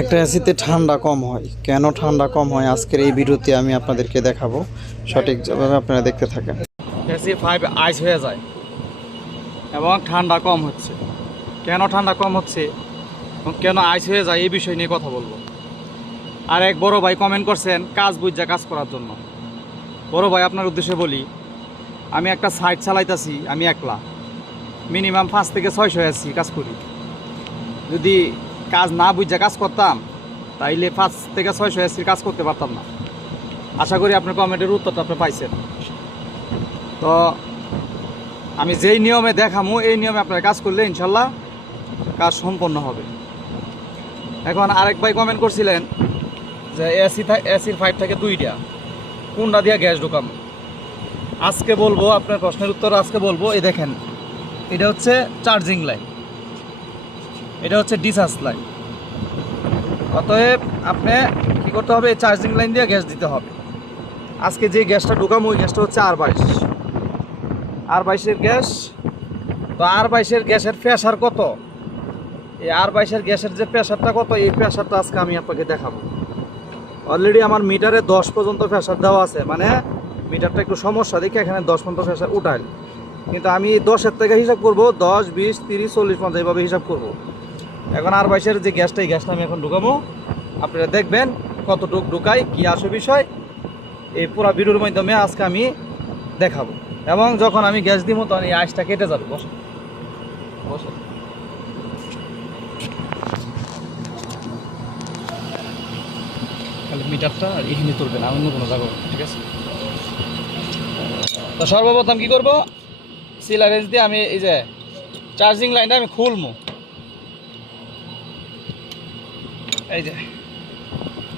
একটা এসিতে ঠান্ডা কম হয়, কেন ঠান্ডা কম হয় আজকের এই ভিডিওতে আমি আপনাদেরকে দেখাবো। সঠিকভাবে আপনারা দেখতে থাকেন। এসি 5 আইস হয়ে যায় এবং ঠান্ডা কম হচ্ছে। কেন ঠান্ডা কম হচ্ছে এবং কেন আইস হয়ে যায় এই বিষয় নিয়ে কথা বলবো। আর এক বড় ভাই কমেন্ট করছেন কাজ বুঝা কাজ করার জন্য। বড় ভাই আপনার উদ্দেশ্যে বলি, আমি একটা সাইট চালাইতেছি, আমি একলা মিনিমাম 5 থেকে 600 এসি কাজ করি। যদি কাজ না বুঝা কাজ করতাম তাইলে 5 থেকে 600 এসির কাজ করতে পারতাম না। আশা করি আপনার কমেন্টের উত্তরটা আপনি পাইছেন। তো আমি যেই নিয়মে দেখামো এই নিয়মে আপনার কাজ করলে ইনশাল্লাহ কাজ সম্পন্ন হবে। এখন আরেক ভাই কমেন্ট করছিলেন যে এসির 5 থেকে 2টা কোনটা দিয়ে গ্যাস ঢোকাবো। আজকে বলবো আপনার প্রশ্নের উত্তর আজকে বলবো। এই দেখেন, এটা হচ্ছে চার্জিং লাইন, এটা হচ্ছে ডিসচার্জ লাইন। অতএব আপনি কী করতে হবে, এই চার্জিং লাইন দিয়ে গ্যাস দিতে হবে। আজকে যে গ্যাসটা ঢোকাবো ওই গ্যাসটা হচ্ছে R22 গ্যাস। তো R22 গ্যাসের প্রেশার কত, এই R22 গ্যাসের যে প্রেশারটা কত, এই প্রেশারটা আজকে আমি আপনাকে দেখাবো। অলরেডি আমার মিটারে 10 পর্যন্ত প্রেশার দেওয়া আছে, মানে মিটারটা একটু সমস্যা দেখে এখানে 10 পর্যন্ত প্রেশার উঠাইল, কিন্তু আমি 10-এর থেকে হিসাব করব, 10, 20, 30, 40, 50 এইভাবে হিসাব করব। এখন R22 যে গ্যাসটা, এই গ্যাসটা আমি এখন ঢুকাবো। আপনারা দেখবেন কতটুকু ঢুকাই, কী আসে বিষয়, এই পুরো ভিডিওর মাধ্যমে আজকে আমি দেখাবো। এবং যখন আমি গ্যাস দিব তখন এই আইসটা কেটে যাবে। বসে বসে খালি মিটারটা আর এখানে তুলবেন, অন্য কোনো যাবো, ঠিক আছে? তো সর্বপ্রথম কী করবো, সিলারেন্স দিয়ে আমি এই যে চার্জিং লাইনটা আমি খুলবো। এই যে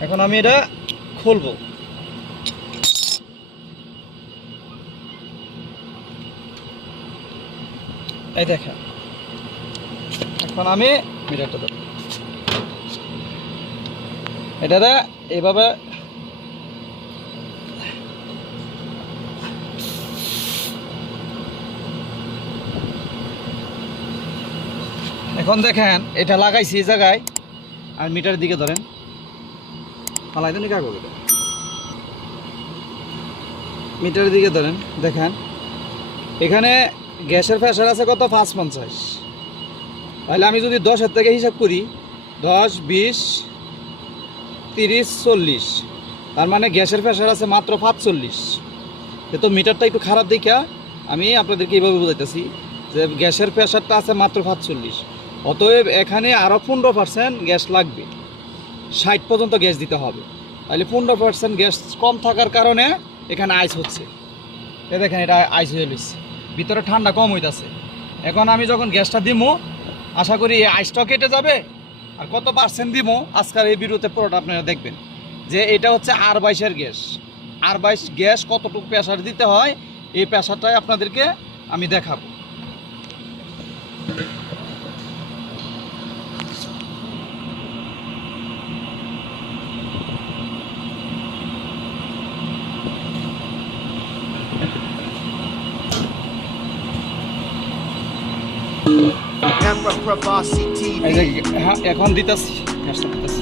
এখন আমি এটা খুলবো। এই দেখেন, এখন আমি মিটারটা দেবো, এটা এইভাবে এখন দেখেন এটা লাগাইছি এই জায়গায়। আর মিটারের দিকে ধরেন, ফালাই দেন কাগজ, মিটারের দিকে ধরেন, দেখেন এখানে গ্যাসের প্রেশার আছে কত, 550। তাহলে আমি যদি 10-এর থেকে হিসাব করি, 10, 20, 30, 40, তার মানে গ্যাসের প্রেশার আছে মাত্র 45। তো মিটারটা একটু খারাপ দেখা আমি আপনাদেরকে এইভাবে বোঝাইতেছি যে গ্যাসের প্রেশারটা আছে মাত্র 45। অতএব এখানে আরও 15% গ্যাস লাগবে, 60 পর্যন্ত গ্যাস দিতে হবে। তাহলে 15% গ্যাস কম থাকার কারণে এখানে আইস হচ্ছে। এ দেখেন এটা আইস হয়ে গেছে, ভিতরে ঠান্ডা কম হইতেছে। এখন আমি যখন গ্যাসটা দিব আশা করি এই আইসটাও কেটে যাবে। আর কত পার্সেন্ট দিব আজকের এই ভিডিওতে পুরোটা আপনারা দেখবেন যে এটা হচ্ছে R22 গ্যাস। R22 গ্যাস কতটুকু প্রেশার দিতে হয় এই প্রেশারটাই আপনাদেরকে আমি দেখাবো। এখন দিতেছি গ্যাসটা দিতেছি,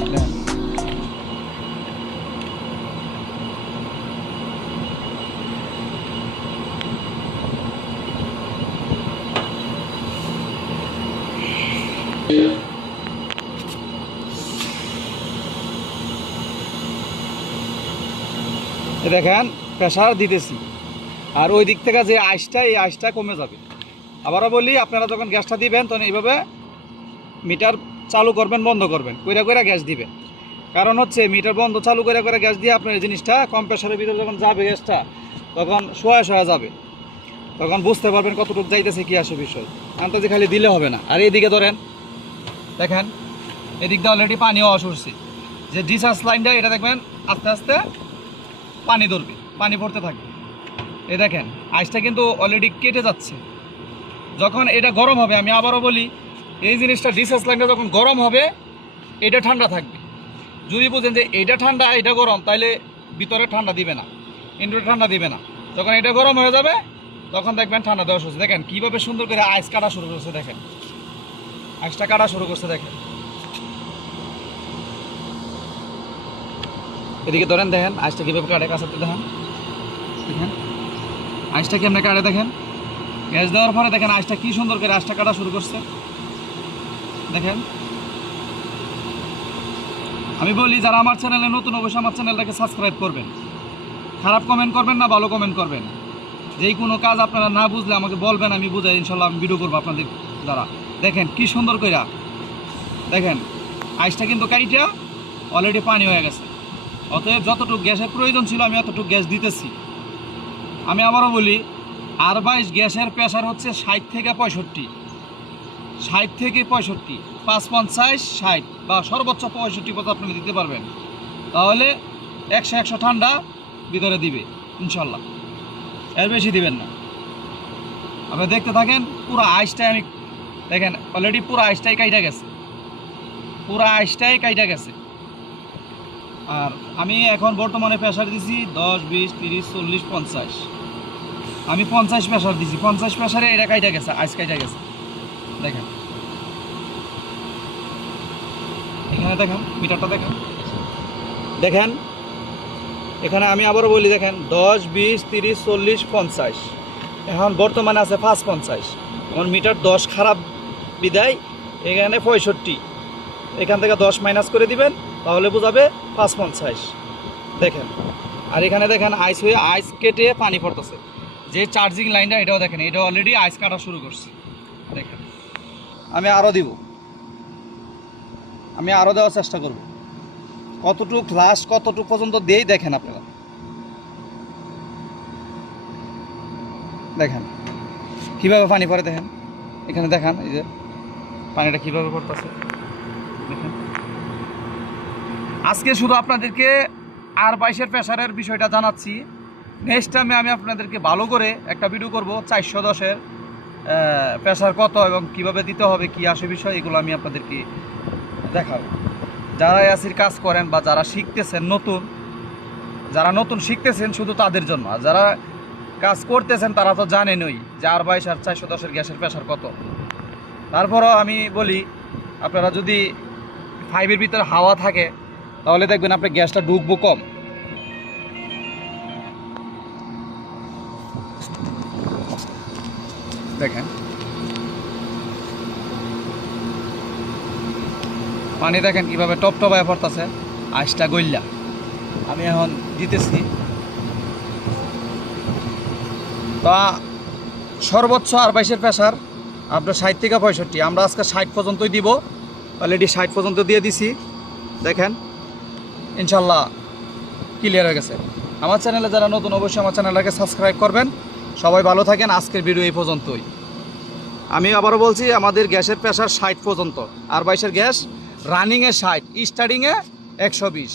দেখেন প্রেশার দিতেছি। আর ওই দিক থেকে যে আইসটা, এই আইসটা কমে যাবে। আবারও বলি, আপনারা যখন গ্যাসটা দিবেন তখন এইভাবে মিটার চালু করবেন, বন্ধ করবেন, কইরা কইরা গ্যাস দিবেন। কারণ হচ্ছে মিটার বন্ধ চালু করে করে গ্যাস দিয়ে আপনার এই জিনিসটা কম প্রেশারের ভিতরে যখন যাবে গ্যাসটা, তখন সোয়া যাবে, তখন বুঝতে পারবেন কতটুকু যাইতেছে, কী আসে বিষয়। আন্দাজে খালি দিলে হবে না। আর এইদিকে ধরেন, দেখেন এদিক দিয়ে অলরেডি পানিও অসুরছে। যে ডিসচার্জ লাইনটা, এটা দেখবেন আস্তে আস্তে পানি ধরবে, পানি পড়তে থাকবে। এই দেখেন আইসটা কিন্তু অলরেডি কেটে যাচ্ছে। যখন এটা গরম হবে, আমি আবারও বলি, এই জিনিসটা ডিসচার্জ লাইনটা যখন গরম হবে এটা ঠান্ডা থাকবে। যদি বুঝেন যে এটা ঠান্ডা এটা গরম, তাহলে ভিতরে ঠান্ডা দিবে না, ইনডোরে ঠান্ডা দিবে না। যখন এটা গরম হয়ে যাবে তখন দেখবেন ঠান্ডা দেওয়া শুরু। দেখেন কীভাবে সুন্দর করে আইস কাটা শুরু করছে, দেখেন আইসটা কাটা শুরু করছে। দেখেন এদিকে ধরেন, দেখেন আইসটা কীভাবে কাটে, কাছাতে দেখেন, দেখেন আইসটা কেমনে কাটে, দেখেন গ্যাস দেওয়ার পরে দেখেন আইসটা কী সুন্দর করে আইসটা কাটা শুরু করছে। দেখেন, আমি বলি যারা আমার চ্যানেলে নতুন অবশ্যই আমার চ্যানেলটাকে সাবস্ক্রাইব করবেন, খারাপ কমেন্ট করবেন না, ভালো কমেন্ট করবেন। যেই কোনো কাজ আপনারা না বুঝলে আমাকে বলবেন, আমি বুঝাই, ইনশাল্লাহ আমি ভিডিও করবো আপনাদের দ্বারা। দেখেন কি সুন্দর কইরা, দেখেন আইসটা কিন্তু কাইটা অলরেডি পানি হয়ে গেছে। অতএব যতটুকু গ্যাসের প্রয়োজন ছিল আমি অতটুকু গ্যাস দিতেছি। আমি আবারও বলি, R22 গ্যাসের প্রেশার হচ্ছে 60 থেকে 65, 60 থেকে 65, 550, 60 বা সর্বোচ্চ 65 পর্যন্ত আপনি দিতে পারবেন। তাহলে 100 ঠান্ডা ভিতরে দিবে ইনশাল্লাহ, এর বেশি দিবেন না। আপনি দেখতে থাকেন, পুরো আইসটাই আমি দেখেন অলরেডি পুরো আইসটাই কাইটা গেছে, পুরো আইসটাই কাইটা গেছে। আর আমি এখন বর্তমানে প্রেশার দিছি 10, 20, 30, 40, 50। আমি 50 প্রেশার দিছি, 50 প্রেশারে এটা কাইটা গেছে, আইস কাইটা গেছে। দেখেন এখানে দেখেন মিটারটা দেখেন, দেখেন এখানে আমি আবারও বলি, দেখেন 10, 20, 30, 40, 50। এখন বর্তমানে আছে 550। এখন মিটার 10 খারাপ বিদায় এখানে 65, এখান থেকে 10 মাইনাস করে দিবেন, তাহলে বোঝাবে 550। দেখেন, আর এখানে দেখেন আইস হয়ে আইস কেটে পানি পড়তেছে। যে চার্জিং লাইনটা এটাও দেখেন, এটা অলরেডি আইস কাটা শুরু করছে। দেখেন আমি আরও দিব, আমি আরও দেওয়ার চেষ্টা করব, কতটুক লাস্ট কতটুক পর্যন্ত দিয়েই দেখেন আপনারা। দেখেন কীভাবে পানি পড়ে, দেখেন এখানে দেখান, এই যে পানিটা কীভাবে পড়তেছে দেখেন। আজকে শুধু আপনাদেরকে R22 প্রেশারের বিষয়টা জানাচ্ছি। নেক্সট টাইমে আমি আপনাদেরকে ভালো করে একটা ভিডিও করব 410 প্রেশার কত এবং কিভাবে দিতে হবে, কি আসে বিষয়, এগুলো আমি আপনাদেরকে দেখাবো। যারা এসির কাজ করেন বা যারা শিখতেছেন নতুন, যারা নতুন শিখতেছেন শুধু তাদের জন্য, আর যারা কাজ করতেছেন তারা তো জানেনই যে R22 আর 410 গ্যাসের প্রেশার কত। তারপরও আমি বলি, আপনারা যদি 5-এর ভিতরে হাওয়া থাকে তাহলে দেখবেন আপনার গ্যাসটা ঢুকবো কম। দেখেন পানি দেখেন কীভাবে টপ টপায় পড়তেছে, আইসটা গইল্লা। আমি এখন দিতেছি, তা সর্বোচ্চ R22 প্রেশার আপনার 60 থেকে 65। আমরা আজকে 60 পর্যন্তই দিব, অলরেডি 60 পর্যন্ত দিয়ে দিছি। দেখেন ইনশাল্লাহ ক্লিয়ার হয়ে গেছে। আমার চ্যানেলে যারা নতুন অবশ্যই আমার চ্যানেলটাকে সাবস্ক্রাইব করবেন। সবাই ভালো থাকেন, আজকের ভিডিও এই পর্যন্তই। আমি আবারও বলছি, আমাদের গ্যাসের প্রেশার 60 পর্যন্ত, R22 গ্যাস রানিংয়ে 60, স্টার্টিংয়ে 120।